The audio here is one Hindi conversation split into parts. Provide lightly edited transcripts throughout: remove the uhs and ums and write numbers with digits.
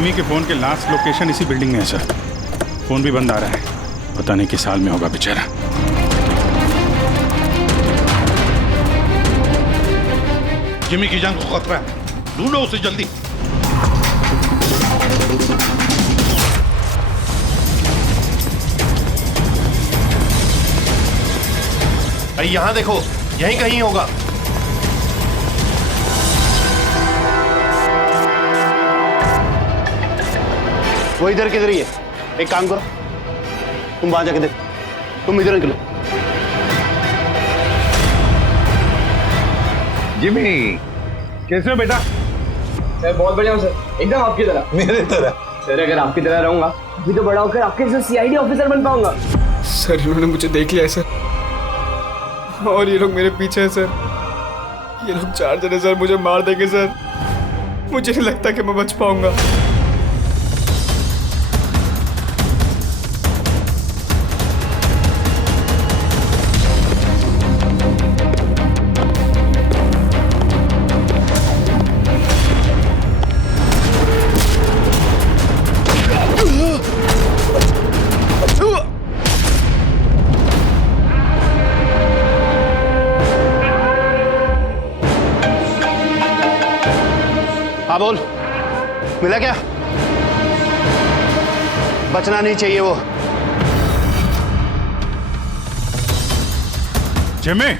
जिमी के फोन के लास्ट लोकेशन इसी बिल्डिंग में है सर। फोन भी बंद आ रहा है, पता नहीं किस साल में होगा बेचारा। जिमी की जान को खतरा है, ढूंढो उसे जल्दी। भाई यहाँ देखो, यहीं कहीं होगा। वो इधर किधर ही है। एक काम करो, तुम वहां जाके देखो, तुम इधर निकलो। जिमी कैसे हो बेटा? सर बहुत बढ़िया हूँ सर, एकदम आपकी तरह। मेरे तरह? सर अगर आपकी तरह रहूंगा अभी तो बड़ा होकर आपके जैसे सीआईडी ऑफिसर बन पाऊंगा। सर इन्होंने मुझे देख लिया है सर, और ये लोग मेरे पीछे हैं सर। ये लोग 4 जने सर मुझे मार देंगे सर। मुझे नहीं लगता कि मैं बच पाऊंगा। हाँ बोल, मिला क्या? बचना नहीं चाहिए वो। Jimmy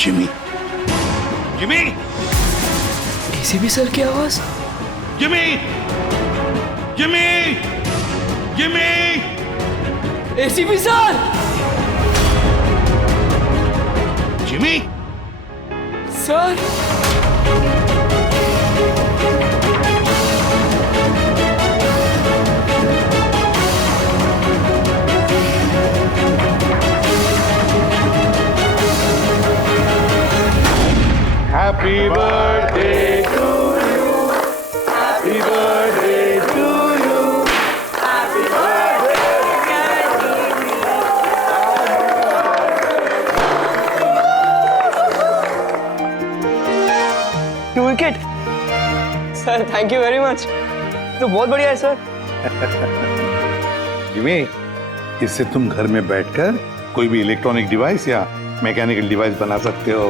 Jimmy, Jimmy, ACP sir की आवाज। Jimmy, Jimmy, Jimmy, ACP sir. Jimmy, sir Happy birthday to you. Happy birthday to you. Happy to wicket sir, thank you very much. तो बहुत बढ़िया है सर। जिमी, इससे तुम घर में बैठकर कोई भी इलेक्ट्रॉनिक डिवाइस या मैकेनिकल डिवाइस बना सकते हो।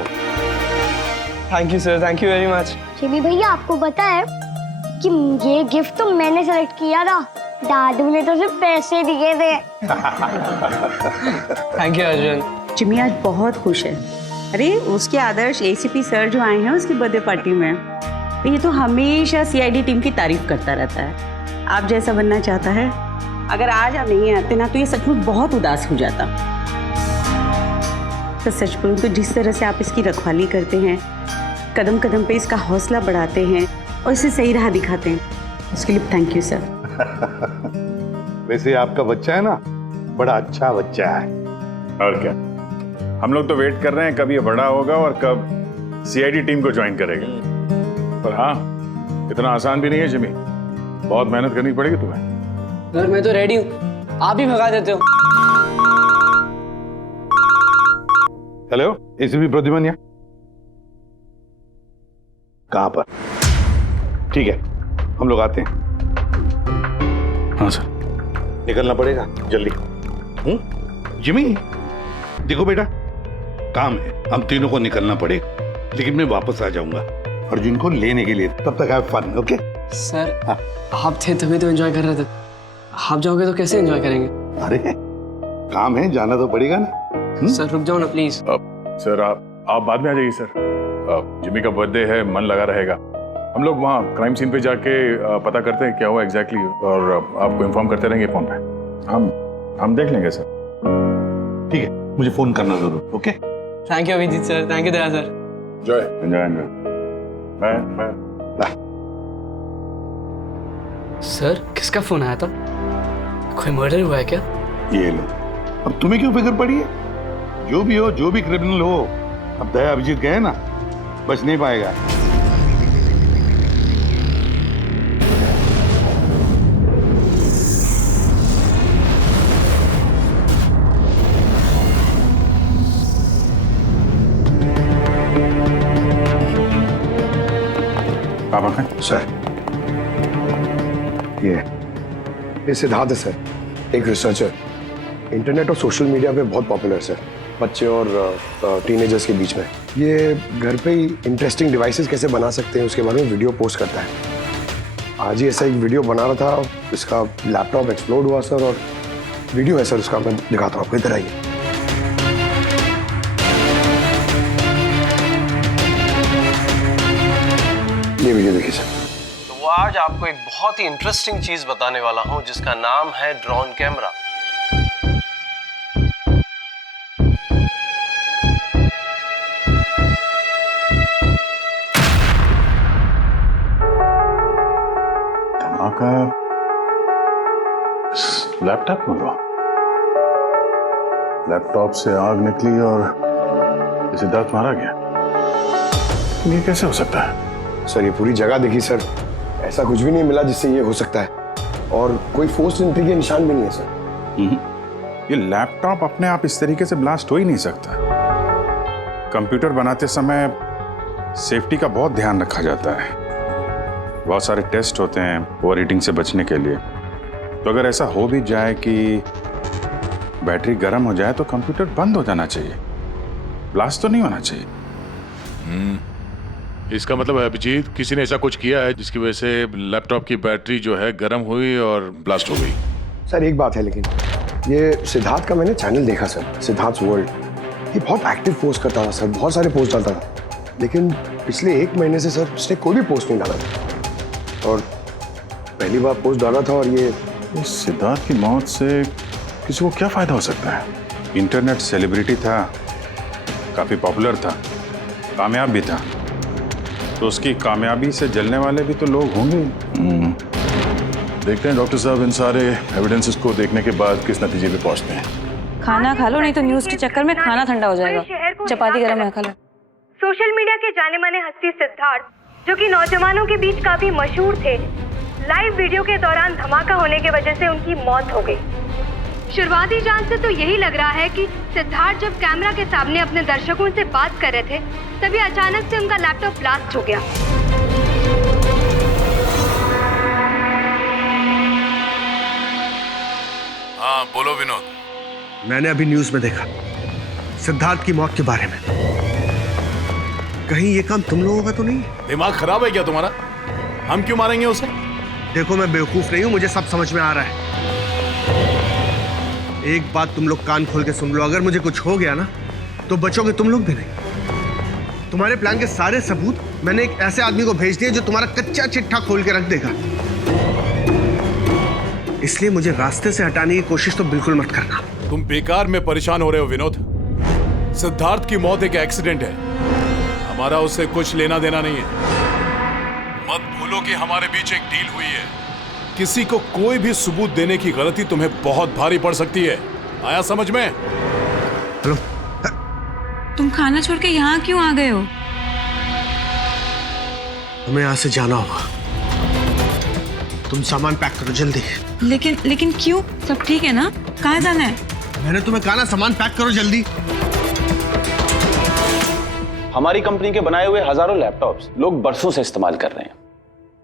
Thank you sir, thank you very much. Jimmy भैया आपको पता है कि ये गिफ्ट तो मैंने सेलेक्ट किया था, दादू ने तो सिर्फ पैसे दिए थे। Thank you Arjun. जिमी आज बहुत खुश है। अरे उसके आदर्श एसीपी सर जो आए हैं उसकी बर्थडे पार्टी में, तो ये तो हमेशा सीआईडी टीम की तारीफ करता रहता है। आप जैसा बनना चाहता है, अगर आज आप नहीं आते ना तो ये सचमुच बहुत उदास हो जाता। तो सच बोलूं तो जिस तरह से आप इसकी रखवाली करते हैं, कदम कदम पे इसका हौसला बढ़ाते हैं और इसे सही राह दिखाते हैं, उसके लिए थैंक यू सर। वैसे आपका बच्चा है ना, बड़ा अच्छा बच्चा है। और क्या, हम लोग तो वेट कर रहे हैं कब ये बड़ा होगा और कब सीआईडी टीम को ज्वाइन करेगा। पर हाँ, इतना आसान भी नहीं है जिमी, बहुत मेहनत करनी पड़ेगी तुम्हें। सर मैं तो रेडी हूँ, आप ही भगा देते हो। हेलो, एसीपी प्रद्युमन कहाँ पर? ठीक है, हम लोग आते हैं। हाँ सर। निकलना पड़ेगा जल्दी। जिमी देखो बेटा, काम है, हम तीनों को निकलना पड़ेगा, लेकिन मैं वापस आ जाऊंगा अर्जुन को लेने के लिए। तब तक हैव फन, ओके? सर आप थे तभी तो एंजॉय कर रहे थे, आप जाओगे तो कैसे एंजॉय करेंगे? अरे काम है, जाना तो पड़ेगा ना। सर रुक जाओ ना प्लीज। सर आप बाद में आ जाइए सर। जिमी का बर्थडे है, मन लगा रहेगा। हम लोग वहाँ क्राइम सीन पे जाके पता करते हैं क्या हुआ एग्जैक्टली, और आपको इन्फॉर्म करते रहेंगे फोन पे। हम देख लेंगे सर। ठीक है, मुझे फोन करना जरूर, okay? Thank you Abhijeet sir, thank you Daya sir. Enjoy. Bye. Sir किसका फोन आया था? कोई मर्डर हुआ है क्या? ये लो, अब तुम्हें क्यों फिक्र पड़ी है? जो भी हो, जो भी क्रिमिनल हो, अब दया अभिजीत गए ना, बच नहीं पाएगा। सर ये सिद्धार्थ है सर, एक रिसर्चर, इंटरनेट और सोशल मीडिया पे बहुत पॉपुलर है सर, बच्चे और टीनेजर्स के बीच में। ये घर पे ही इंटरेस्टिंग डिवाइसेस कैसे बना सकते हैं उसके बारे में वीडियो पोस्ट करता है। आज ही ऐसा एक वीडियो बना रहा था, इसका लैपटॉप एक्सप्लोड हुआ सर, और वीडियो है सर उसका, मैं दिखाता हूँ आपको, इधर आइए। ये वीडियो देखिए सर। तो वो आज आपको एक बहुत ही इंटरेस्टिंग चीज बताने वाला हूं जिसका नाम है ड्रोन कैमरा। धमाका लैपटॉप में हुआ। लैपटॉप से आग निकली और सिद्धार्थ मारा गया। ये कैसे हो सकता है? सर ये पूरी जगह देखी सर, ऐसा कुछ भी नहीं मिला जिससे ये हो सकता है, और कोई फोर्स एंट्री के निशान भी नहीं है सर। ये लैपटॉप अपने आप इस तरीके से ब्लास्ट हो ही नहीं सकता। कंप्यूटर बनाते समय सेफ्टी का बहुत ध्यान रखा जाता है, बहुत सारे टेस्ट होते हैं ओवर हीटिंग से बचने के लिए। तो अगर ऐसा हो भी जाए कि बैटरी गर्म हो जाए तो कंप्यूटर बंद हो जाना चाहिए, ब्लास्ट तो नहीं होना चाहिए। इसका मतलब है अभिजीत, किसी ने ऐसा कुछ किया है जिसकी वजह से लैपटॉप की बैटरी जो है गर्म हुई और ब्लास्ट हो गई। सर एक बात है, लेकिन ये सिद्धार्थ का मैंने चैनल देखा सर, सिद्धार्थ वर्ल्ड, ये बहुत एक्टिव पोस्ट करता था सर, बहुत सारे पोस्ट डालता था, लेकिन पिछले 1 महीने से सर उसने कोई भी पोस्ट नहीं डाला था, और पहली बार पोस्ट डाला था। और ये सिद्धार्थ की मौत से किसी को क्या फायदा हो सकता है? इंटरनेट सेलिब्रिटी था, काफी पॉपुलर था, कामयाब भी था, तो उसकी कामयाबी से जलने वाले भी तो लोग होंगे। देखते हैं डॉक्टर साहब इन सारे एविडेंसेस को देखने के बाद किस नतीजे पे पहुंचते हैं। खाना खा लो, नहीं तो न्यूज के चक्कर में खाना ठंडा हो जाएगा। चपाती गरम है, खा लो। सोशल मीडिया के जाने माने हस्ती सिद्धार्थ, जो कि नौजवानों के बीच काफी मशहूर थे, लाइव वीडियो के दौरान धमाका होने की वजह से उनकी मौत हो गई। शुरुआती जांच से तो यही लग रहा है कि सिद्धार्थ जब कैमरा के सामने अपने दर्शकों से बात कर रहे थे, तभी अचानक से उनका लैपटॉप ब्लास्ट हो गया। हाँ बोलो विनोद। मैंने अभी न्यूज में देखा सिद्धार्थ की मौत के बारे में। कहीं ये काम तुम लोगों का तो नहीं है? दिमाग खराब है क्या तुम्हारा? हम क्यों मारेंगे उसे? देखो मैं बेवकूफ नहीं हूं, मुझे सब समझ में आ रहा है। एक बात तुम लोग कान खोल के सुन लो, अगर मुझे कुछ हो गया ना तो बचोगे तुम लोग भी नहीं। तुम्हारे प्लान के सारे सबूत मैंने एक ऐसे आदमी को भेज दिए जो तुम्हारा कच्चा चिट्ठा खोल के रख देगा। इसलिए मुझे रास्ते से हटाने की कोशिश तो बिल्कुल मत करना। तुम बेकार में परेशान हो रहे हो विनोद। सिद्धार्थ की मौत एक एक्सीडेंट है, हमारा उससे कुछ लेना देना नहीं है। मत भूलो कि हमारे बीच एक डील हुई है। किसी को कोई भी सबूत देने की गलती तुम्हें बहुत भारी पड़ सकती है। आया समझ में? हेलो, तुम खाना छोड़ के यहाँ क्यों आ गए हो? हमें यहाँ से जाना होगा। तुम सामान पैक करो जल्दी। लेकिन क्यों? सब ठीक है ना? कहाँ जाना है? मैंने तुम्हें कहा ना, सामान पैक करो जल्दी। हमारी कंपनी के बनाए हुए हजारों लैपटॉप्स लोग बरसों से इस्तेमाल कर रहे हैं,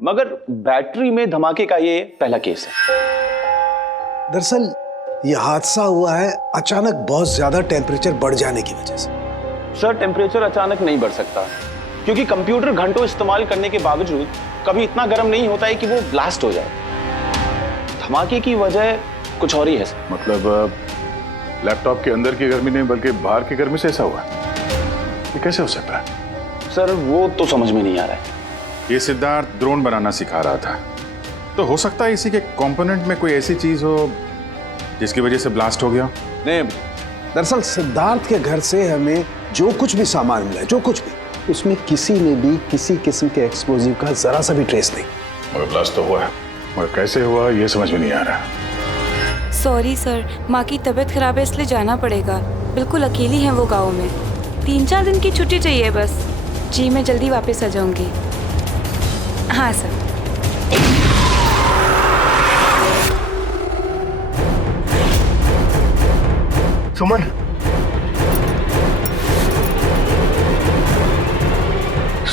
मगर बैटरी में धमाके का ये पहला केस है। दरअसल ये हादसा हुआ है अचानक बहुत ज्यादा टेम्परेचर बढ़ जाने की वजह से। सर, टेम्परेचर अचानक नहीं बढ़ सकता, क्योंकि कंप्यूटर घंटों इस्तेमाल करने के बावजूद कभी इतना गर्म नहीं होता है कि वो ब्लास्ट हो जाए। धमाके की वजह कुछ और ही है। मतलब लैपटॉप के अंदर की गर्मी नहीं बल्कि बाहर की गर्मी से ऐसा हुआ? ये कैसे हो सकता है? सर, वो तो समझ में नहीं आ रहा है। ये सिद्धार्थ ड्रोन बनाना सिखा रहा था, तो हो सकता है इसी के कंपोनेंट में कोई ऐसी चीज हो जिसकी वजह से ब्लास्ट हो गया। नहीं, दरअसल सिद्धार्थ के घर से हमें जो कुछ भी सामान मिला है, जो कुछ भी, उसमें किसी में भी किसी किस्म के एक्सप्लोजिव का जरा सा भी ट्रेस नहीं। मगर ब्लास्ट तो हुआ है, मगर कैसे हुआ ये समझ में नहीं आ रहा। सॉरी सर, माँ की तबीयत खराब है इसलिए जाना पड़ेगा। बिल्कुल अकेली हैं वो गाँव में। 3-4 दिन की छुट्टी चाहिए बस। जी मैं जल्दी वापस आ जाऊंगी। हाँ सर। सुमन,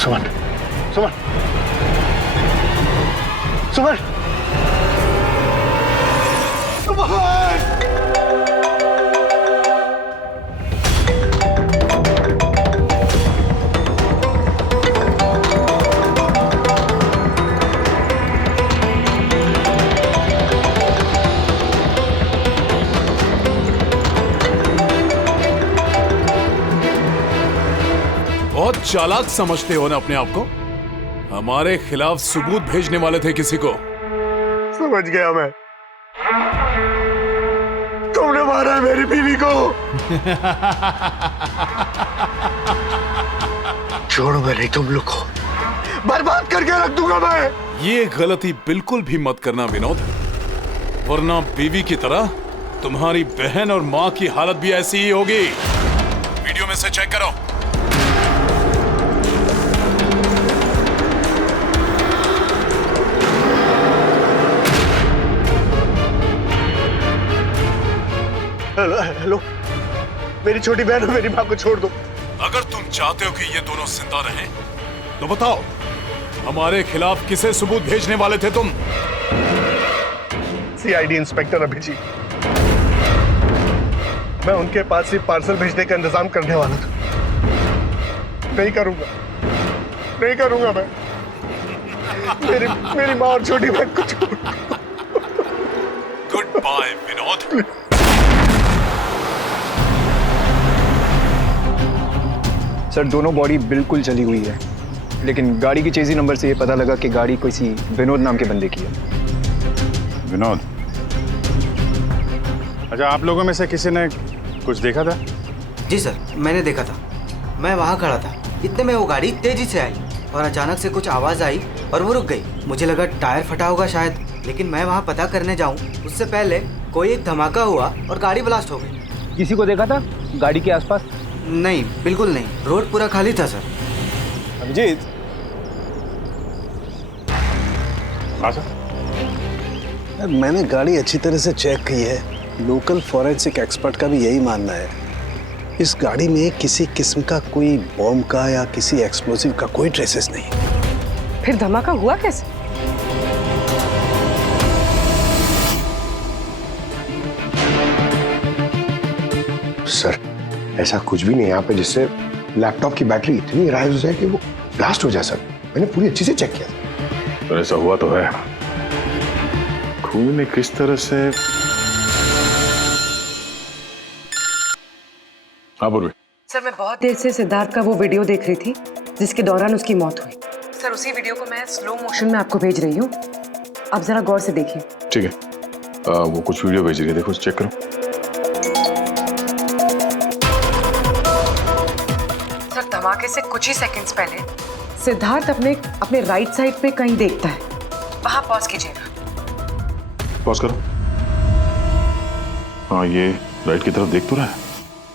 सुमन, सुमन, सुमन, बहुत चालाक समझते हो ना अपने आप को। हमारे खिलाफ सबूत भेजने वाले थे किसी को। समझ गया मैं। तुमने मारा है मेरी बीवी को। छोड़ूंगा नहीं तुम लोग को, बर्बाद करके रख दूंगा मैं। ये गलती बिल्कुल भी मत करना विनोद, वरना बीवी की तरह तुम्हारी बहन और माँ की हालत भी ऐसी ही होगी। वीडियो में से चेक करो। हेलो, मेरी छोटी बहन और मेरी माँ को छोड़ दो। अगर तुम चाहते हो कि ये दोनों जिंदा रहें, तो बताओ हमारे खिलाफ किसे सबूत भेजने वाले थे तुम? CID inspector Abhijeet. मैं उनके पास सिर्फ पार्सल भेजने का इंतजाम करने वाला था। नहीं करूंगा मैं। मेरी माँ और छोटी बहन को छोड़। Good bye Vinod. सर, दोनों बॉडी बिल्कुल जली हुई है, लेकिन गाड़ी की चेजी नंबर से ये पता लगा कि गाड़ी किसी विनोद नाम के बंदे की है। विनोद? अच्छा, आप लोगों में से किसी ने कुछ देखा था? जी सर, मैंने देखा था। मैं वहाँ खड़ा था, इतने में वो गाड़ी तेजी से आई और अचानक से कुछ आवाज़ आई और वो रुक गई। मुझे लगा टायर फटा होगा शायद, लेकिन मैं वहाँ पता करने जाऊँ उससे पहले कोई एक धमाका हुआ और गाड़ी ब्लास्ट हो गई। किसी को देखा था गाड़ी के आसपास? नहीं, बिल्कुल नहीं। रोड पूरा खाली था सर। अभिजीत। हाँ सर। मैंने गाड़ी अच्छी तरह से चेक की है। लोकल फॉरेंसिक एक्सपर्ट का भी यही मानना है। इस गाड़ी में किसी किस्म का कोई बॉम्ब का या किसी एक्सप्लोसिव का कोई ट्रेसेस नहीं। फिर धमाका हुआ कैसे? सर ऐसा कुछ भी नहीं है यहाँ पे जिससे लैपटॉप की बैटरी इतनी राइज हो जाए कि वो ब्लास्ट हो जाए सर। मैंने पूरी अच्छी से चेक किया। तो ऐसा हुआ तो है। खून ने किस तरह से। हाँ पूर्वी। सर मैं बहुत देर से सिद्धार्थ का वो वीडियो देख रही थी जिसके दौरान उसकी मौत हुई। सर उसी वीडियो को मैं स्लो मोशन में आपको भेज रही हूँ, आप जरा गौर से देखिए। ठीक है, वो कुछ वीडियो भेज रही है, देखो चेक करो। सर धमाके से कुछ ही सेकंड्स पहले सिद्धार्थ अपने राइट साइड पे कहीं देखता है, वहां पॉज कीजिएगा। पॉज करो। हाँ ये राइट की तरफ देख तो रहा है।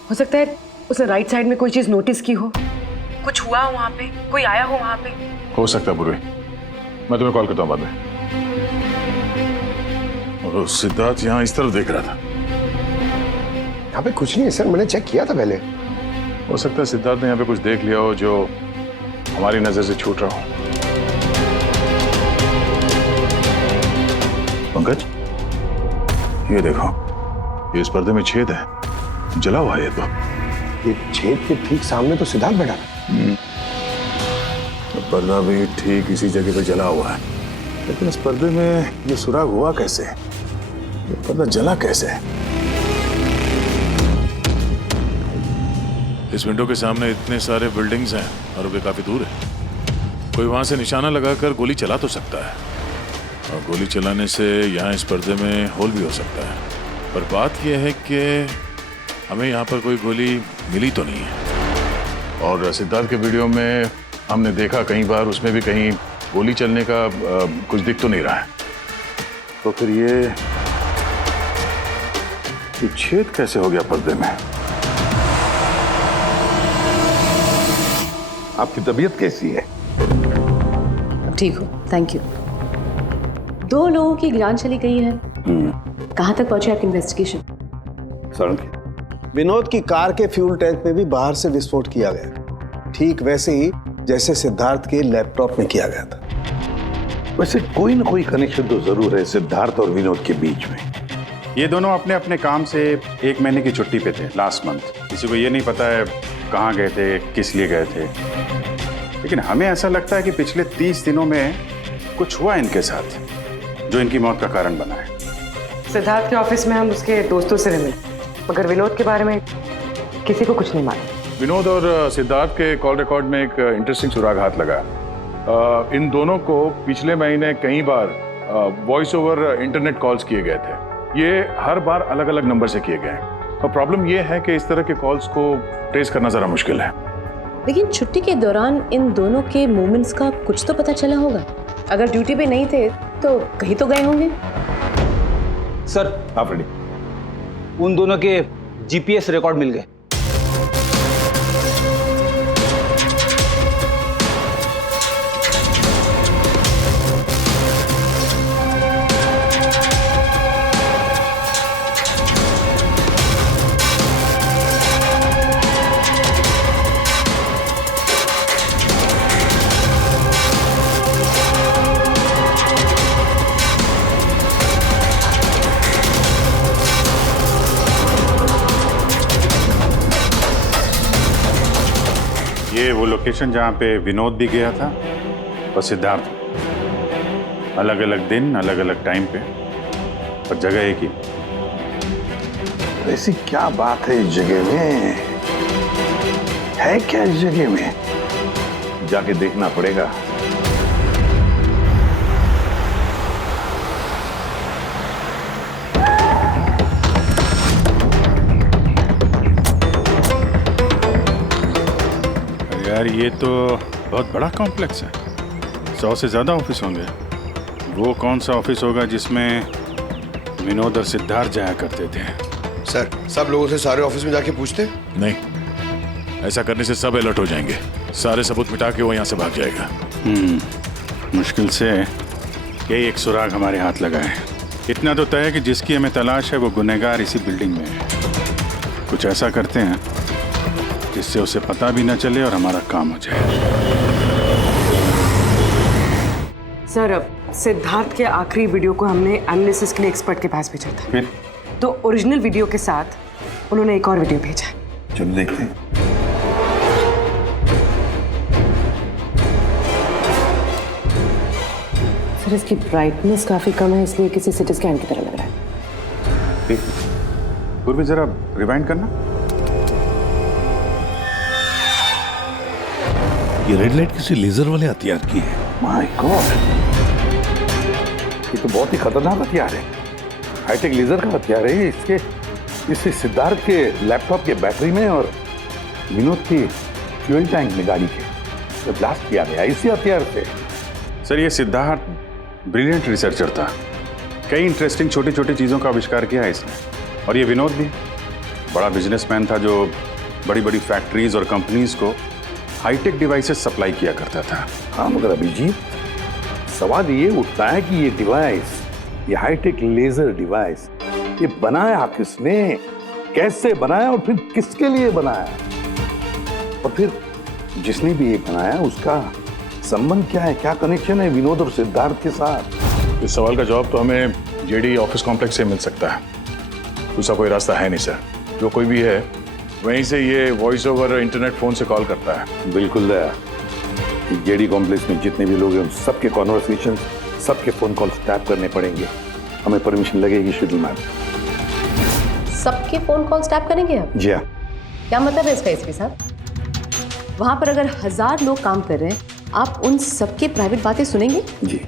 हो सकता है उसने राइट साइड में कोई चीज नोटिस की हो, कुछ हुआ हो वहां पे, कोई आया हो वहां पे। हो सकता है पूर्वी, मैं तुम्हें कॉल करता हूँ बाद में। और सिद्धार्थ यहाँ इस तरफ देख रहा था। यहाँ पे कुछ नहीं है सर, मैंने चेक किया था पहले। हो सकता है सिद्धार्थ ने यहाँ पे कुछ देख लिया हो जो हमारी नजर से छूट रहा हो। पंकज ये देखो, ये इस पर्दे में छेद है, जला हुआ है ये। तो ये छेद के ठीक सामने तो सिद्धार्थ बैठा था। पर्दा भी ठीक इसी जगह पे जला हुआ है, लेकिन इस पर्दे में ये सुराग हुआ कैसे? ये पर्दा जला कैसे? इस विंडो के सामने इतने सारे बिल्डिंग्स हैं और वे काफी दूर है। कोई वहां से निशाना लगाकर गोली चला तो सकता है, और गोली चलाने से यहाँ इस पर्दे में होल भी हो सकता है। पर बात यह है कि हमें यहाँ पर कोई गोली मिली तो नहीं है। और सिद्धार्थ के वीडियो में हमने देखा कई बार, उसमें भी कहीं गोली चलने का कुछ दिख तो नहीं रहा है। तो फिर ये छेद कैसे हो गया पर्दे में? आपकी तबीयत कैसी है? ठीक हो, थैंक यू। 2 लोगों की जान चली गई है। कहाँ तक पहुंचे आपकी इन्वेस्टिगेशन? सर विनोद की कार के फ्यूल टैंक में भी बाहर से विस्फोट किया गया, ठीक वैसे ही जैसे सिद्धार्थ के लैपटॉप में किया गया था। वैसे कोई ना कोई कनेक्शन तो जरूर है सिद्धार्थ और विनोद के बीच में। ये दोनों अपने अपने काम से 1 महीने की छुट्टी पे थे लास्ट मंथ। किसी को ये नहीं पता है कहाँ गए थे, किस लिए गए थे, लेकिन हमें ऐसा लगता है कि पिछले 30 दिनों में कुछ हुआ इनके साथ जो इनकी मौत का कारण बना है। सिद्धार्थ के ऑफिस में हम उसके दोस्तों से मिले, मगर विनोद के बारे में किसी को कुछ नहीं मालूम। विनोद और सिद्धार्थ के कॉल रिकॉर्ड में एक इंटरेस्टिंग सुराग हाथ लगा। इन दोनों को पिछले महीने कई बार वॉइस ओवर इंटरनेट कॉल्स किए गए थे। ये हर बार अलग अलग नंबर से किए गए, और प्रॉब्लम ये है कि इस तरह के कॉल्स को ट्रेस करना जरा मुश्किल है। लेकिन छुट्टी के दौरान इन दोनों के मूवमेंट्स का कुछ तो पता चला होगा। अगर ड्यूटी पे नहीं थे तो कहीं तो गए होंगे। सर आप रेडी? उन दोनों के जीपीएस रिकॉर्ड मिल गए। ये वो लोकेशन जहाँ पे विनोद भी गया था और सिद्धार्थ। अलग अलग दिन, अलग अलग टाइम पे, और जगह एक ही। ऐसी क्या बात है इस जगह में? है क्या इस जगह में? जाके देखना पड़ेगा। यार ये तो बहुत बड़ा कॉम्प्लेक्स है, 100 से ज़्यादा ऑफिस होंगे। वो कौन सा ऑफिस होगा जिसमें विनोद और सिद्धार्थ जाया करते थे? सर सब लोगों से सारे ऑफिस में जाके पूछते? नहीं, ऐसा करने से सब अलर्ट हो जाएंगे। सारे सबूत मिटा के वो यहाँ से भाग जाएगा। मुश्किल से यही एक सुराग हमारे हाथ लगा है। इतना तो तय है कि जिसकी हमें तलाश है वो गुनहगार इसी बिल्डिंग में है। कुछ ऐसा करते हैं जिससे उसे पता भी न चले और हमारा काम हो जाए। सर अब सिद्धार्थ के आखिरी वीडियो को हमने एनालिसिस के लिए एक्सपर्ट के पास भेजा था। फिर तो ओरिजिनल वीडियो के साथ उन्होंने एक और वीडियो भेजा है। चलो देखते हैं। सर इसकी ब्राइटनेस काफी कम है, इसलिए किसी सिटी स्कैन की तरह लग रहा है। पूर्वी जरा रिवाइंड करना। ये रेड लाइट किसी लेजर वाले हथियार की है। माय गॉड, ये तो बहुत ही खतरनाक हथियार है। हाईटेक लेजर का हथियार है। इससे सिद्धार्थ के लैपटॉप के बैटरी में और विनोद की फ्यूल टैंक में गाड़ी के तो ब्लास्ट किया गया इसी हथियार से। सर ये सिद्धार्थ ब्रिलियंट रिसर्चर था, कई इंटरेस्टिंग छोटी छोटी चीज़ों का आविष्कार किया है इसने। और ये विनोद भी बड़ा बिजनेसमैन था जो बड़ी बड़ी फैक्ट्रीज और कंपनीज को हाईटेक डिवाइसेस सप्लाई किया करता था। हाँ मगर अभिजीत, सवाल ये उठता है कि ये डिवाइस, ये हाईटेक लेजर डिवाइस, ये बनाया किसने, कैसे बनाया और फिर किसके लिए बनाया, और फिर जिसने भी ये बनाया उसका संबंध क्या है, क्या कनेक्शन है विनोद और सिद्धार्थ के साथ। इस सवाल का जवाब तो हमें जेडी ऑफिस कॉम्प्लेक्स से मिल सकता है, दूसरा कोई रास्ता है नहीं सर। जो कोई भी है वहीं से ये वॉइस ओवर इंटरनेट फोन से कॉल करता है। बिल्कुल दया, जेडी कॉम्प्लेक्स में जितने भी लोग हैं सबके कॉन्वर्सेशन, सबके फोन कॉल्स टैप करने पड़ेंगे। हमें परमिशन लगेगी शेड्यूल मैम। सबके फोन कॉल्स टैप करेंगे आप? जी हाँ। क्या मतलब है इसका एसपी साहब? वहां पर अगर 1000 लोग काम कर रहे हैं, आप उन सबके प्राइवेट बातें सुनेंगे? जी।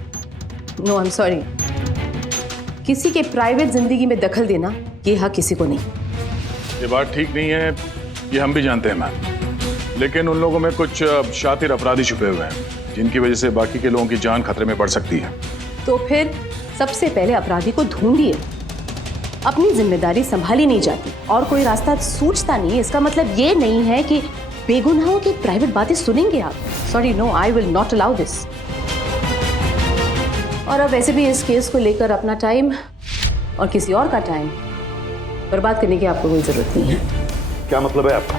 नो आई एम सॉरी, किसी के प्राइवेट जिंदगी में दखल देना ये हक किसी को नहीं। ये बात ठीक नहीं है, ये हम भी जानते हैं मैम, लेकिन उन लोगों में कुछ शातिर अपराधी छुपे हुए हैं जिनकी वजह से बाकी के लोगों की जान खतरे में पड़ सकती है। तो फिर सबसे पहले अपराधी को ढूंढिए। अपनी जिम्मेदारी संभाली नहीं जाती और कोई रास्ता सूझता नहीं है, इसका मतलब ये नहीं है कि बेगुनाहों की प्राइवेट बातें सुनेंगे आप। Sorry, no, I will not allow this. और अब वैसे भी इस केस को लेकर अपना टाइम और किसी और का टाइम बर्बाद करने की आपको कोई जरूरत नहीं है। क्या मतलब है आपका?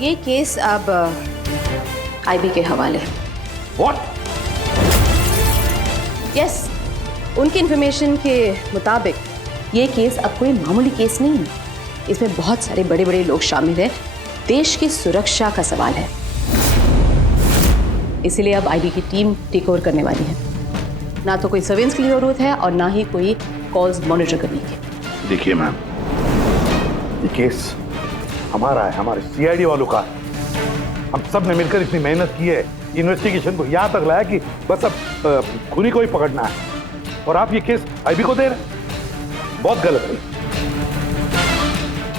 ये केस अब आईबी के हवाले। What? यस, उनकी इंफॉर्मेशन के मुताबिक ये केस अब कोई मामूली केस नहीं है। इसमें बहुत सारे बड़े बड़े लोग शामिल हैं। देश की सुरक्षा का सवाल है, इसीलिए अब आईबी की टीम टेक ओवर करने वाली है। ना तो कोई सर्वेलेंस की जरूरत है और ना ही कोई कॉल्स मॉनिटर करने की। देखिए मैम, ये केस हमारा है, हमारे सीआईडी वालों का। हम सब ने मिलकर इतनी मेहनत की है, इन्वेस्टिगेशन को यहाँ तक लाया कि बस अब खूनी को ही पकड़ना है, और आप ये केस आईबी को दे रहे हैं। बहुत गलत है।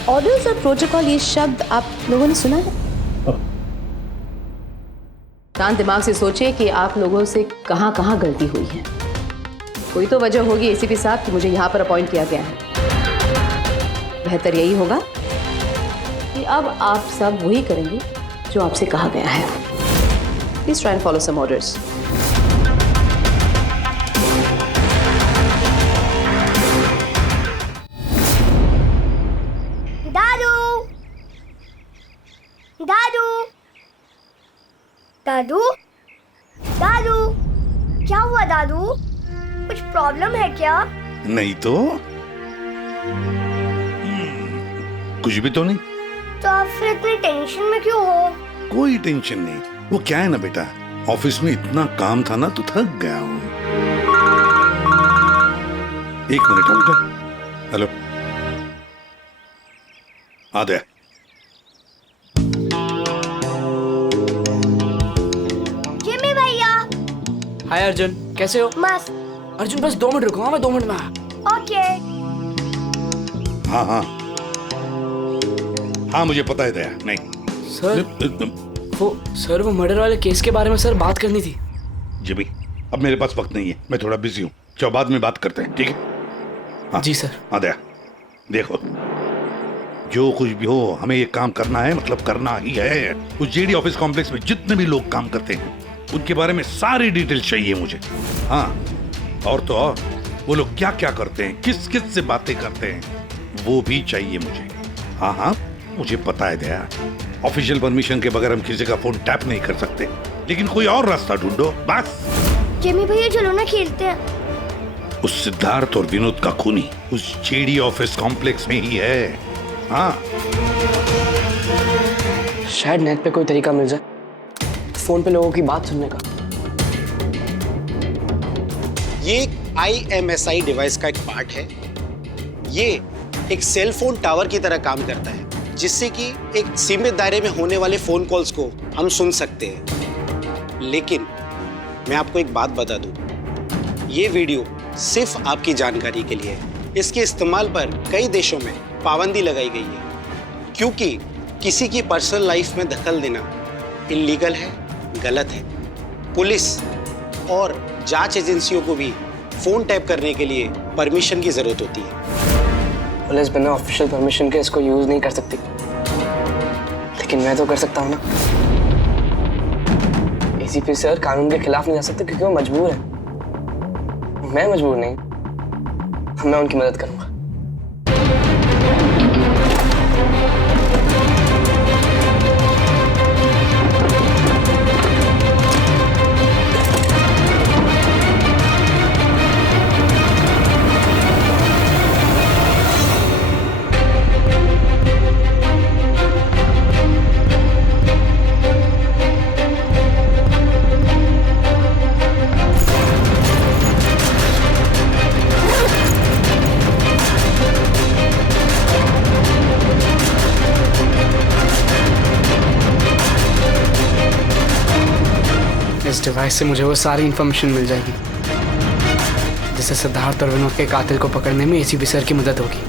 ऑर्डर्स और प्रोटोकॉल, ये शब्द आप लोगों ने सुना है? शांत दिमाग से सोचिए कि आप लोगों से कहाँ कहाँ गलती हुई है। कोई तो वजह होगी एसीपी साहब कि मुझे यहाँ पर अपॉइंट किया गया है। बेहतर यही होगा कि अब आप सब वही करेंगे जो आपसे कहा गया है। Please try and follow some orders. दादू, दादू, क्या हुआ दादू? कुछ प्रॉब्लम है क्या? नहीं तो कुछ भी तो नहीं। तो आप फिर इतनी टेंशन में क्यों हो? कोई टेंशन नहीं। वो क्या है ना बेटा, ऑफिस में इतना काम था ना तो थक गया हूँ। एक मिनट बेटा। हेलो, आ गया। जिमी भैया। हाय अर्जुन, कैसे हो? मस्त। अर्जुन बस 2 मिनट रुको, हाँ मैं 2 मिनट में आया। ओके। हाँ हाँ हाँ, मुझे पता है दया। नहीं सर वो मर्डर वाले केस के बारे में सर बात करनी थी। जिमी, अब मेरे पास वक्त नहीं है, मैं थोड़ा बिजी हूँ। चलो बाद में बात करते हैं, ठीक है? हाँ जी सर। हाँ दया, देखो जो कुछ भी हो हमें ये काम करना है, मतलब करना ही है। उस जेडी ऑफिस कॉम्प्लेक्स में जितने भी लोग काम करते हैं उनके बारे में सारी डिटेल चाहिए मुझे। हाँ, और तो और वो लोग क्या क्या करते हैं, किस किस से बातें करते हैं, वो भी चाहिए मुझे। हाँ हाँ मुझे पता है दया, ऑफिशियल परमिशन के बगैर हम किसी का फोन टैप नहीं कर सकते, लेकिन कोई और रास्ता ढूंढो बस। जिमी भैया चलो ना खेलते हैं। उस सिद्धार्थ और विनोद का खूनी उस जेडी ऑफिस कॉम्प्लेक्स में ही है। हाँ, शायद नेट पे कोई तरीका मिल जाए फोन पे लोगों की बात सुनने का। ये एक IMSI डिवाइस का एक पार्ट है। ये एक सेल फोन टावर की तरह काम करता है, जिससे कि एक सीमित दायरे में होने वाले फोन कॉल्स को हम सुन सकते हैं। लेकिन मैं आपको एक बात बता दूं, ये वीडियो सिर्फ आपकी जानकारी के लिए है। इसके इस्तेमाल पर कई देशों में पाबंदी लगाई गई है, क्योंकि किसी की पर्सनल लाइफ में दखल देना इल्लीगल है, गलत है। पुलिस और जांच एजेंसियों को भी फोन टैप करने के लिए परमिशन की जरूरत होती है। पुलिस बिना ऑफिशियल परमिशन के इसको यूज नहीं कर सकती, लेकिन मैं तो कर सकता हूँ ना। ACP सर कानून के खिलाफ नहीं जा सकते क्योंकि वो मजबूर है। मैं मजबूर नहीं, मैं उनकी मदद करूंगा। इस डिवाइस से मुझे वो सारी इंफॉर्मेशन मिल जाएगी जिससे सिद्धार्थ और विनोद के कातिल को पकड़ने में ACP सर की मदद होगी।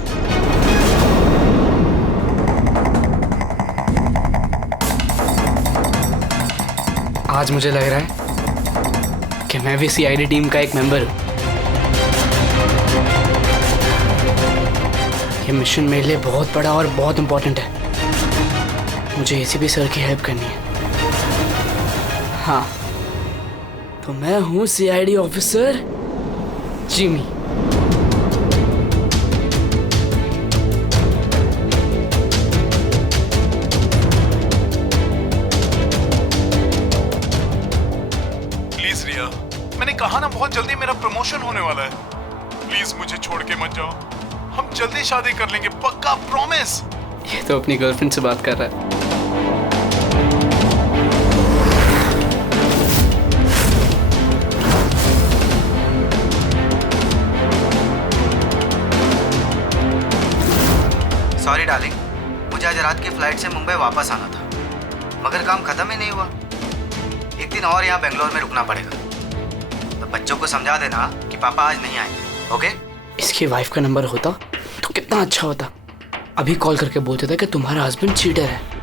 आज मुझे लग रहा है कि मैं भी CID टीम का एक मेंबर हूं। ये मिशन मेरे लिए बहुत बड़ा और बहुत इंपॉर्टेंट है। मुझे ACP सर की हेल्प करनी है। हाँ, तो मैं हूं CID ऑफिसर जिमी। प्लीज रिया, मैंने कहा ना बहुत जल्दी मेरा प्रमोशन होने वाला है। प्लीज मुझे छोड़ के मत जाओ, हम जल्दी शादी कर लेंगे, पक्का, प्रॉमिस। ये तो अपनी गर्लफ्रेंड से बात कर रहा है। सॉरी डार्लिंग, मुझे आज रात की फ्लाइट से मुंबई वापस आना था, मगर काम खत्म ही नहीं हुआ। एक दिन और यहाँ बेंगलोर में रुकना पड़ेगा। तो बच्चों को समझा देना कि पापा आज नहीं आएंगे, ओके? इसकी वाइफ का नंबर होता तो कितना अच्छा होता। अभी कॉल करके बोलते थे कि तुम्हारा हस्बैंड चीटर है।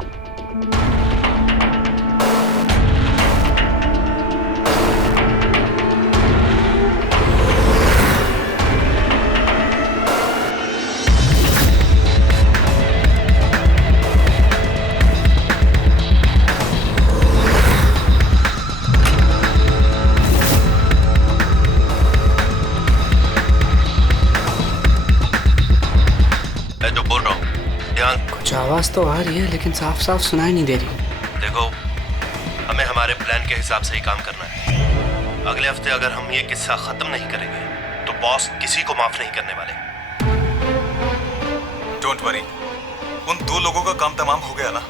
कुछ आवाज तो आ रही है लेकिन साफ साफ सुनाई नहीं दे रही। देखो, हमें हमारे प्लान के हिसाब से ही काम करना है। अगले हफ्ते अगर हम ये किस्सा खत्म नहीं करेंगे तो बॉस किसी को माफ नहीं करने वाले। डोंट वरी, उन 2 लोगों का काम तमाम हो गया ना।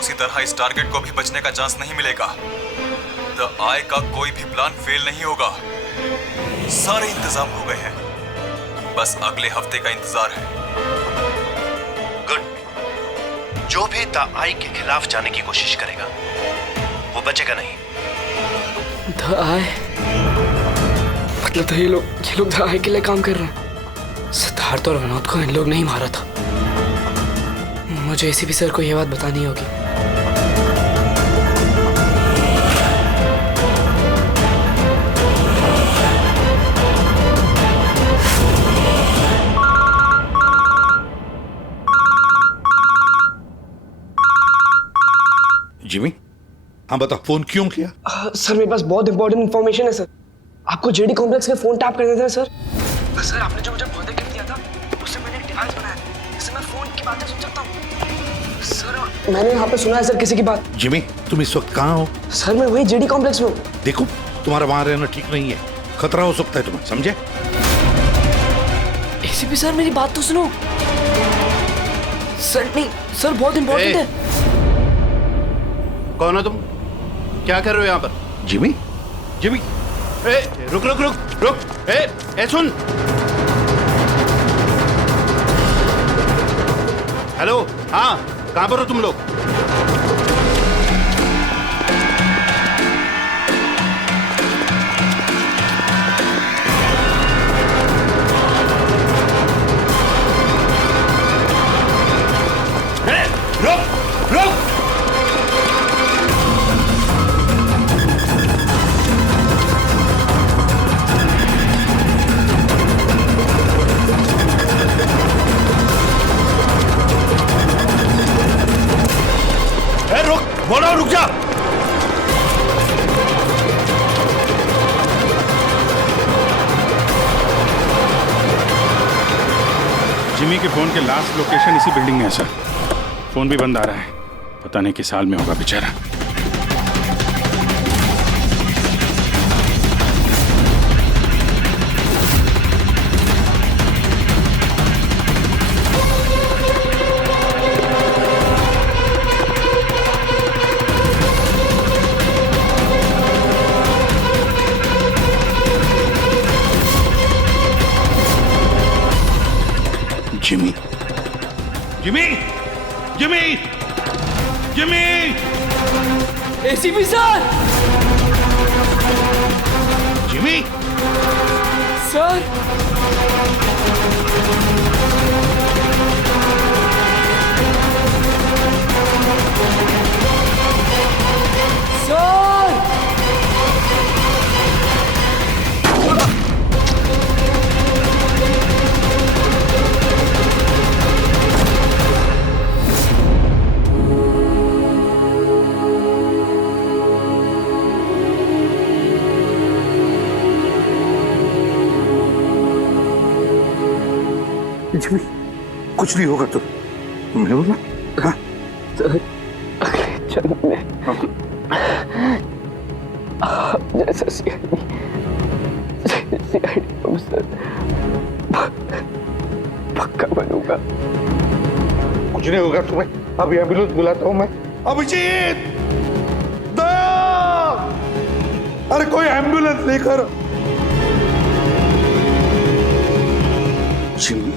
उसी तरह इस टारगेट को भी बचने का चांस नहीं मिलेगा। द आई का कोई भी प्लान फेल नहीं होगा। सारे इंतजाम हो गए हैं, बस अगले हफ्ते का इंतजार है। जो भी द आई के खिलाफ जाने की कोशिश करेगा वो बचेगा नहीं। द आई मतलब तो ये लोग द आई के लिए काम कर रहे हैं। सिद्धार्थ और विनोद को इन लोग नहीं मारा था। मुझे ACP सर को ये बात बतानी होगी। जिमी, हाँ बता, फोन क्यों किया? सर मेरे पास बहुत इंपॉर्टेंट इन्फॉर्मेशन है सर। आपको JD कॉम्प्लेक्स के फोन टैप करने थे सर। सर आपने जो मुझे बर्थडे गिफ्ट दिया था उससे मैंने एक डिवाइस बनाया है जिससे मैं फोन की बातें सुन सकता हूँ। सर मैंने यहाँ पे सुना है सर किसी की बात। जिमी, तुम इस वक्त कहाँ हो? सर मैं वही JD कॉम्प्लेक्स में हूँ। देखो, तुम्हारा वहां रहना ठीक नहीं है, खतरा हो सकता है तुम्हें, समझे? ACP सर मेरी बात तो सुनो। सर नहीं सर, बहुत इंपॉर्टेंट है। कौन हो तुम? क्या कर रहे हो यहाँ पर? जिमी, जिमी, रुक रुक रुक रुक, सुन। हेलो, हाँ, कहाँ पर हो तुम लोग? रुक रुक। बोलो, रुक जा। जिमी के फोन के लास्ट लोकेशन इसी बिल्डिंग में है सर। फोन भी बंद आ रहा है, पता नहीं किस हाल में होगा बेचारा। Jimmy, Jimmy, Jimmy, Jimmy. ACP sir. Jimmy sir. Jimmy, कुछ नहीं होगा तुम हो ना? हाँ? अगले जन्म में आप जैसा सीआईडी ऑफिसर पक्का बनूंगा। कुछ नहीं होगा तुम्हें। अभी एम्बुलेंस बुलाता हूँ मैं। अभिजीत, अरे कोई एम्बुलेंस लेकर। Jimmy,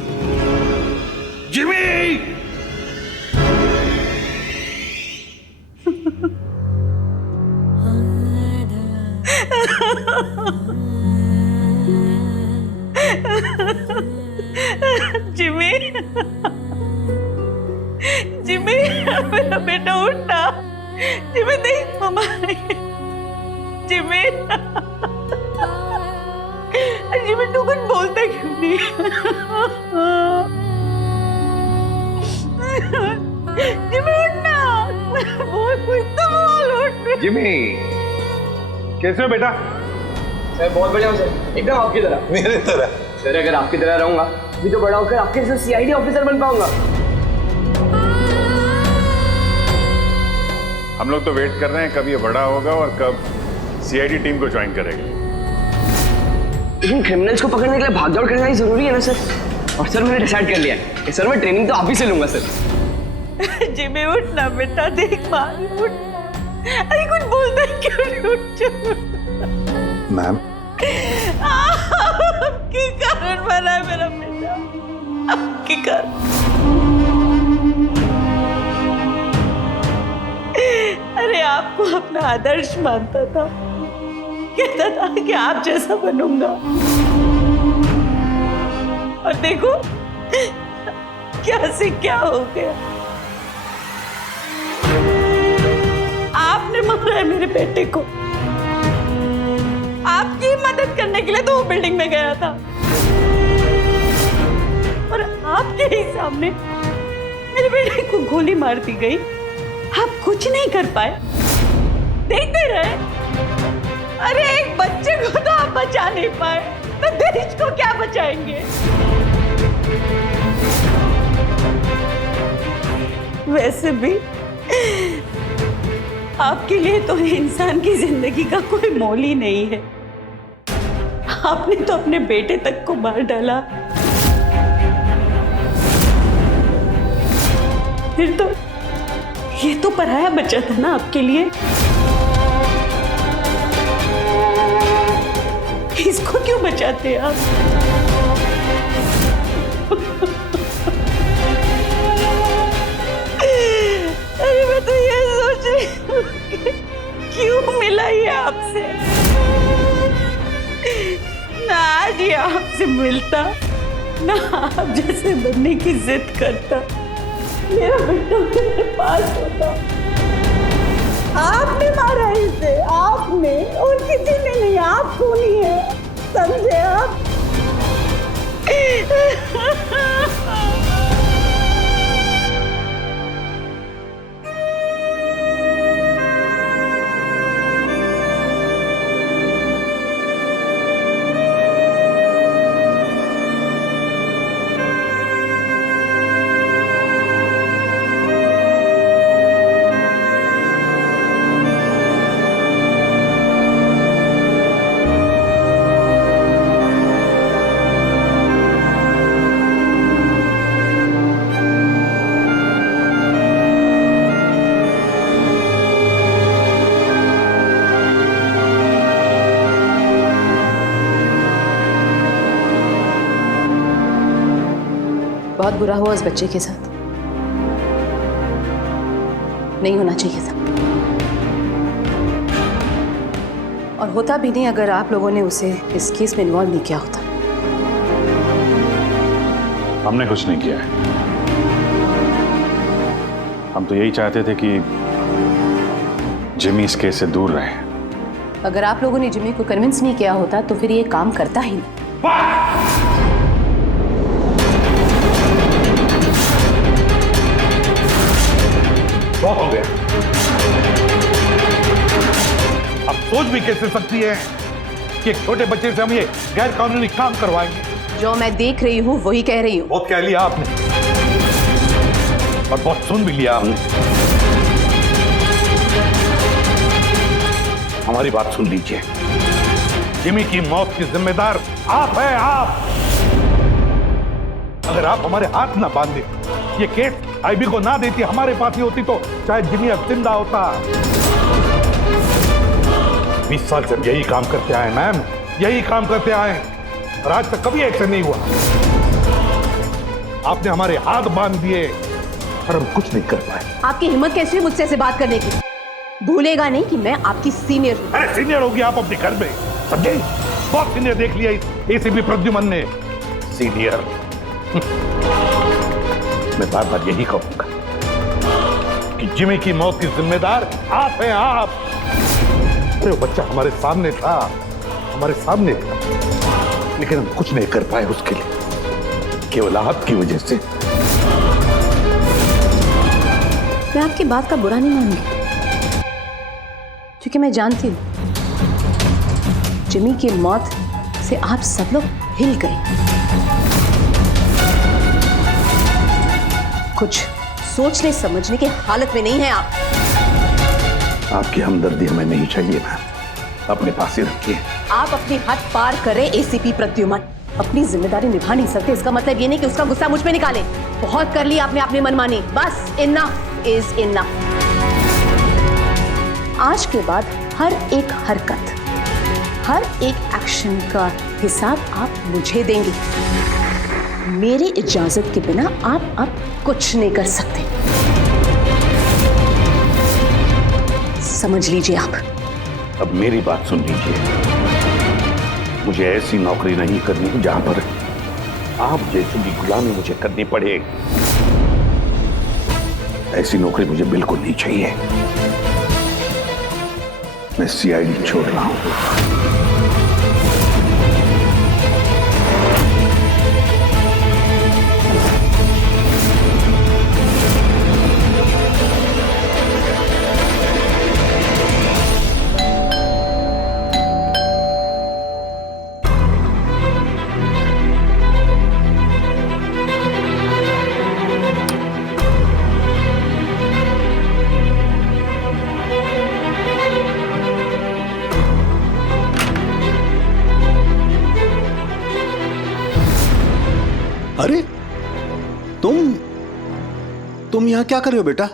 Jimmy. जिमी, जिमी, मेरा बेटा उठना। जिमी देख मम्मा। जिमी, जिमी तू कुछ बोलता क्यों नहीं? जिमी उठना, बोल कुछ तो बोल, उठ। जिमी, कैसे हो बेटा? सर बहुत बढ़िया हूँ सर, एकदम आपकी तरह। मेरे तरह? सर अगर आपकी तरह रहूंगा भी तो बड़ा होकर आपके जैसे सीआईडी ऑफिसर बन पाऊंगा। हम लोग तो वेट कर रहे हैं कब ये बड़ा होगा और कब सीआईडी टीम को ज्वाइन करेगा। लेकिन क्रिमिनल्स को पकड़ने के लिए भागदौड़ करना ही जरूरी है ना सर। और सर मैंने डिसाइड कर लिया है कि सर मैं ट्रेनिंग तो आप ही से लूंगा सर। जिमी उठना बेटा, देख मार उठ। अरे कुछ बोलता है क्यों नहीं? उठ जा। मैम, आपके कारण मरा है मेरा बेटा, आपके कारण। अरे आपको अपना आदर्श मानता था, कहता था कि आप जैसा बनूंगा, और देखो क्या से क्या हो गया। आपने मारा है मेरे बेटे को। आपकी मदद करने के लिए तो वो बिल्डिंग में गया था, और आपके ही सामने मेरे बेटे को गोली मार दी गई। आप कुछ नहीं कर पाए, देखते रहे। अरे एक बच्चे को तो आप बचा नहीं पाए, तो देश को क्या बचाएंगे? वैसे भी आपके लिए तो इंसान की जिंदगी का कोई मोल ही नहीं है। आपने तो अपने बेटे तक को मार डाला। फिर तो ये तो पराया बच्चा था ना आपके लिए। इसको क्यों बचाते आप? अरे मैं तो ये सोच रही हूँ कि क्यों मिला ये आपसे। ना आज ये आपसे मिलता, ना आप जैसे बनने की जिद करता, मेरा बेटा मेरे पास होता। आपने मारा इसे, आपने, और किसी ने नहीं, आप खूनी है, समझे आप? बहुत बुरा हुआ उस बच्चे के साथ, नहीं होना चाहिए था। और होता भी नहीं अगर आप लोगों ने उसे इस केस में इन्वॉल्व नहीं किया होता। हमने कुछ नहीं किया है। हम तो यही चाहते थे कि जिमी इस केस से दूर रहे। अगर आप लोगों ने जिमी को कन्विंस नहीं किया होता तो फिर ये काम करता ही नहीं। बहुत हो गया। अब सोच भी कैसे सकती है कि एक छोटे बच्चे से हम ये गैर कानूनी काम करवाएंगे। जो मैं देख रही हूँ वही कह रही हूँ। बहुत कह लिया आपने और बहुत सुन भी लिया हमने। हमारी बात सुन लीजिए। जिमी की मौत की जिम्मेदार आप हैं, आप। अगर आप हमारे हाथ ना बांधे, ये केस आईबी को ना देती, हमारे पास ही होती, तो शायद जिमी अब जिंदा होता। 20 साल से यही काम करते आए मैम, यही काम करते आए, और आज तक कभी एक्शन नहीं हुआ। आपने हमारे हाथ बांध दिए और हम कुछ नहीं कर पाए। आपकी हिम्मत कैसी है मुझसे ऐसे बात करने की? भूलेगा नहीं कि मैं आपकी सीनियर हूँ। अरे सीनियर होगी आप अपने घर में, समझे? बहुत सीनियर देख लिया इस एसीपी प्रद्युमन ने। सीनियर। मैं बार बार यही कहूंगा कि जिमी की मौत की जिम्मेदार आप हैं, आप। अरे वो बच्चा हमारे सामने था, हमारे सामने था, लेकिन हम कुछ नहीं कर पाए उसके लिए, केवल आपकी वजह से। मैं आपकी बात का बुरा नहीं मानूंगी, क्योंकि मैं जानती हूँ जिमी की मौत से आप सब लोग हिल गए। कुछ सोचने समझने की हालत में नहीं है आप। आपकी हमदर्दी हमें नहीं चाहिए मैम, अपने पास ही रखिए। आप अपनी हद पार करें एसीपी प्रद्युमन। अपनी जिम्मेदारी निभा नहीं सकते, इसका मतलब ये नहीं कि उसका गुस्सा मुझ पे निकालें। बहुत कर लिया आपने अपनी मनमानी, बस इनफ इज इनफ। आज के बाद हर एक हरकत, हर एक एक्शन का हिसाब आप मुझे देंगे। मेरी इजाजत के बिना आप अब कुछ नहीं कर सकते, समझ लीजिए आप। अब मेरी बात सुन लीजिए। मुझे ऐसी नौकरी नहीं करनी जहां पर आप जैसी की गुलामी मुझे करनी पड़े। ऐसी नौकरी मुझे बिल्कुल नहीं चाहिए। मैं सीआईडी छोड़ रहा हूं। तुम यहाँ क्या कर रहे हो बेटा?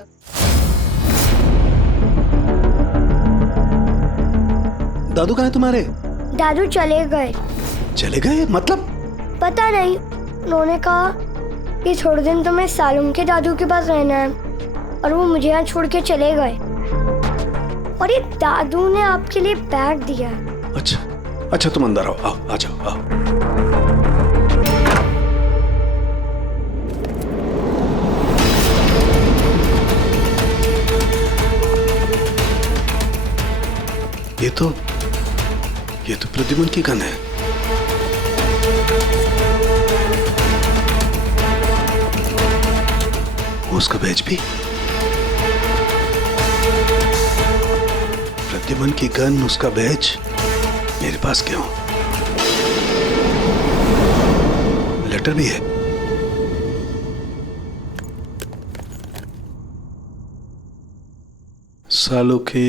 दादू कहाँ है तुम्हारे? दादू चले गए। चले गए मतलब? पता नहीं, उन्होंने कहा कि थोड़े दिन तुम्हें सालुम के दादू के पास रहना है और वो मुझे यहाँ छोड़ के चले गए। और ये दादू ने आपके लिए बैग दिया। अच्छा अच्छा, तुम अंदर आओ, आ जाओ, आओ। ये तो प्रद्युमन की गन है। उसका बैच भी। प्रद्युमन की गन, उसका बैच मेरे पास क्यों? लेटर भी है। सालों के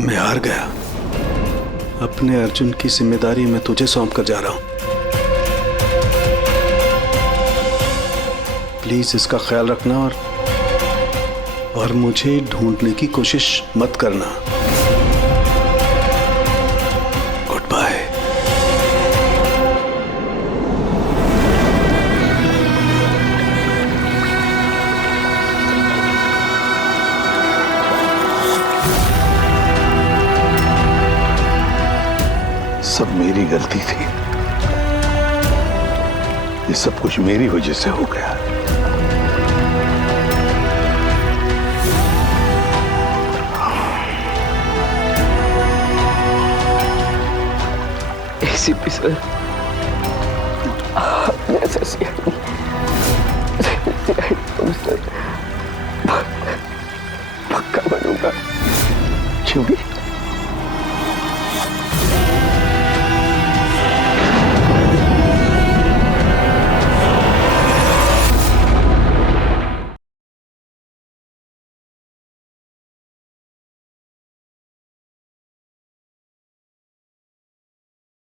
मैं हार गया। अपने अर्जुन की जिम्मेदारी मैं तुझे सौंप कर जा रहा हूं। प्लीज इसका ख्याल रखना और मुझे ढूंढने की कोशिश मत करना। Good bye. सब मेरी गलती थी। ये सब कुछ मेरी वजह से हो गया। एसीपी सर, आपने ऐसा सीआईडी पक्का बनूंगा। क्यों भी?